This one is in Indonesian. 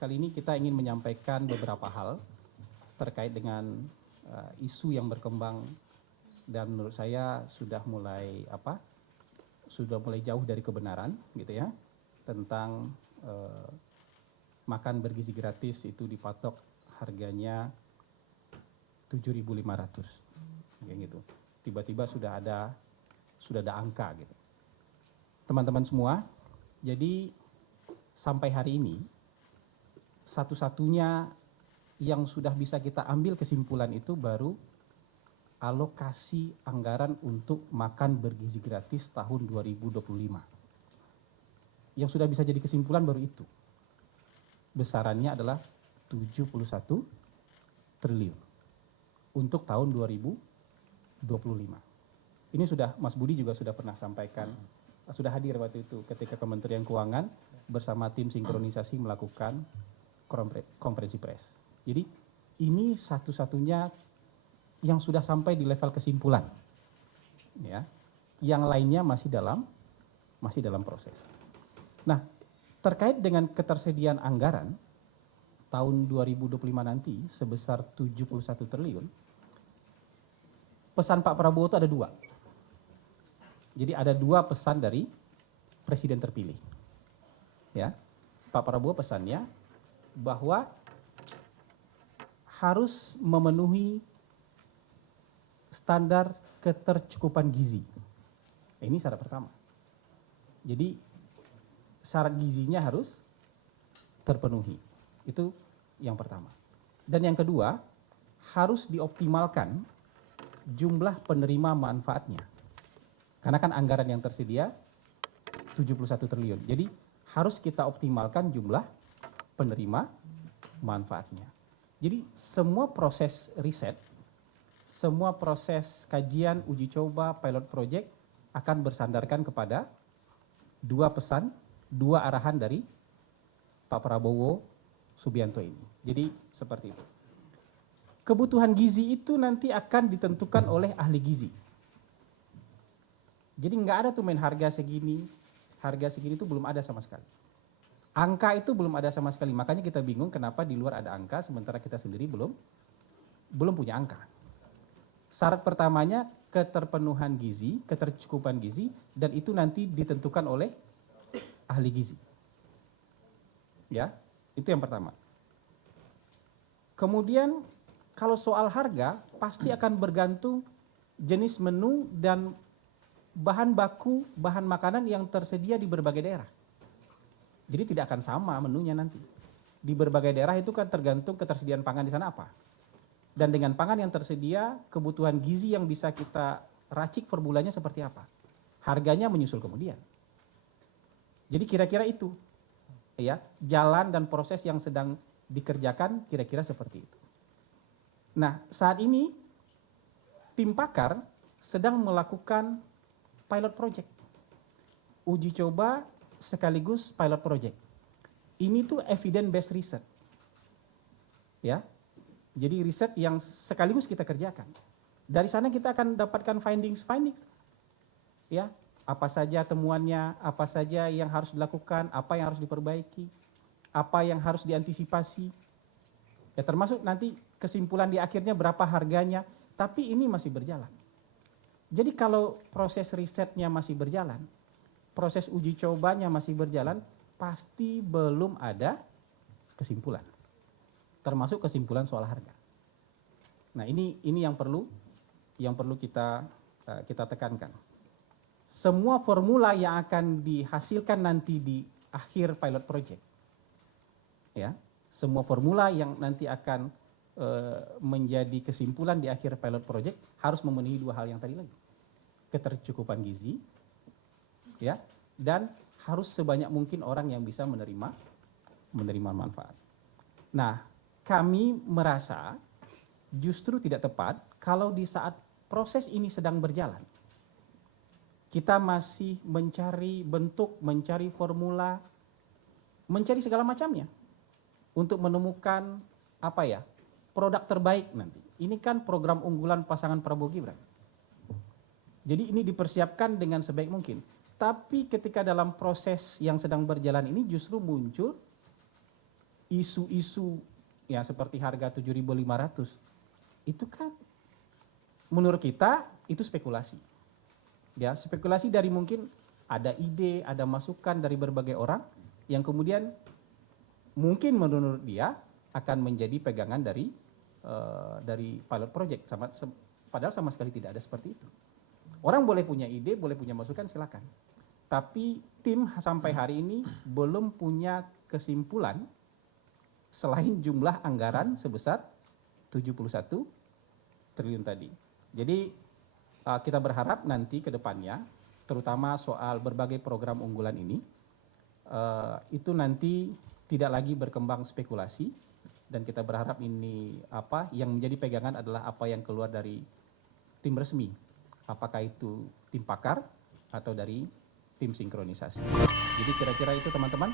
kali ini kita ingin menyampaikan beberapa hal terkait dengan isu yang berkembang dan menurut saya sudah mulai jauh dari kebenaran gitu ya, tentang makan bergizi gratis itu dipatok harganya 7.500 kayak gitu. Tiba-tiba sudah ada angka gitu. Teman-teman semua, jadi sampai hari ini satu-satunya yang sudah bisa kita ambil kesimpulan itu baru alokasi anggaran untuk makan bergizi gratis tahun 2025. Yang sudah bisa jadi kesimpulan baru itu. Besarannya adalah 71 triliun untuk tahun 2025. Ini sudah Mas Budi juga sudah pernah sampaikan, sudah hadir waktu itu ketika Kementerian Keuangan bersama tim sinkronisasi melakukan konferensi pers. Jadi ini satu-satunya yang sudah sampai di level kesimpulan, ya. Yang lainnya masih dalam proses. Nah, terkait dengan ketersediaan anggaran tahun 2025 nanti sebesar 71 triliun, pesan Pak Prabowo itu ada dua. Jadi ada dua pesan dari Presiden terpilih. Ya, Pak Prabowo pesannya bahwa harus memenuhi standar ketercukupan gizi. Ini syarat pertama. Jadi syarat gizinya harus terpenuhi. Itu yang pertama. Dan yang kedua, harus dioptimalkan jumlah penerima manfaatnya. Karena kan anggaran yang tersedia 71 triliun. Jadi harus kita optimalkan jumlah penerima manfaatnya. Jadi semua proses riset, semua proses kajian, uji coba, pilot project akan bersandarkan kepada dua pesan, dua arahan dari Pak Prabowo Subianto ini. Jadi seperti itu. Kebutuhan gizi itu nanti akan ditentukan oleh ahli gizi. Jadi nggak ada tuh main harga segini itu belum ada sama sekali. Angka itu belum ada sama sekali, makanya kita bingung kenapa di luar ada angka sementara kita sendiri belum punya angka. Syarat pertamanya keterpenuhan gizi, ketercukupan gizi, dan itu nanti ditentukan oleh ahli gizi. Ya, itu yang pertama. Kemudian kalau soal harga pasti akan bergantung jenis menu dan bahan baku, bahan makanan yang tersedia di berbagai daerah. Jadi tidak akan sama menunya nanti. Di berbagai daerah itu kan tergantung ketersediaan pangan di sana apa. Dan dengan pangan yang tersedia, kebutuhan gizi yang bisa kita racik per bulannya seperti apa. Harganya menyusul kemudian. Jadi kira-kira itu. Ya, jalan dan proses yang sedang dikerjakan kira-kira seperti itu. Nah, saat ini tim pakar sedang melakukan pilot project. Uji coba sekaligus pilot project. Ini tuh evidence based research. Ya. Jadi riset yang sekaligus kita kerjakan. Dari sana kita akan dapatkan findings. Ya, apa saja temuannya, apa saja yang harus dilakukan, apa yang harus diperbaiki, apa yang harus diantisipasi. Ya, termasuk nanti kesimpulan di akhirnya berapa harganya, tapi ini masih berjalan. Jadi kalau proses risetnya masih berjalan, proses uji cobanya masih berjalan, pasti belum ada kesimpulan. Termasuk kesimpulan soal harga. Nah, ini yang perlu kita tekankan. Semua formula yang akan dihasilkan nanti di akhir pilot project, ya, semua formula yang nanti akan menjadi kesimpulan di akhir pilot project harus memenuhi dua hal yang tadi lagi, ketercukupan gizi, ya, dan harus sebanyak mungkin orang yang bisa menerima manfaat. Nah, kami merasa justru tidak tepat kalau di saat proses ini sedang berjalan, kita masih mencari bentuk, mencari formula, mencari segala macamnya untuk menemukan produk terbaik nanti. Ini kan program unggulan pasangan Prabowo Gibran. Jadi ini dipersiapkan dengan sebaik mungkin. Tapi ketika dalam proses yang sedang berjalan ini justru muncul isu-isu ya seperti harga 7.500 itu kan menurut kita itu spekulasi. Ya, spekulasi dari mungkin ada ide, ada masukan dari berbagai orang yang kemudian mungkin menurut dia akan menjadi pegangan dari pilot project, padahal sama sekali tidak ada seperti itu. Orang boleh punya ide, boleh punya masukan, silakan. Tapi tim sampai hari ini belum punya kesimpulan selain jumlah anggaran sebesar 71 triliun tadi. Jadi kita berharap nanti ke depannya, terutama soal berbagai program unggulan ini, itu nanti tidak lagi berkembang spekulasi, dan kita berharap ini yang menjadi pegangan adalah apa yang keluar dari tim resmi, apakah itu tim pakar atau dari tim sinkronisasi. Jadi kira-kira itu teman-teman.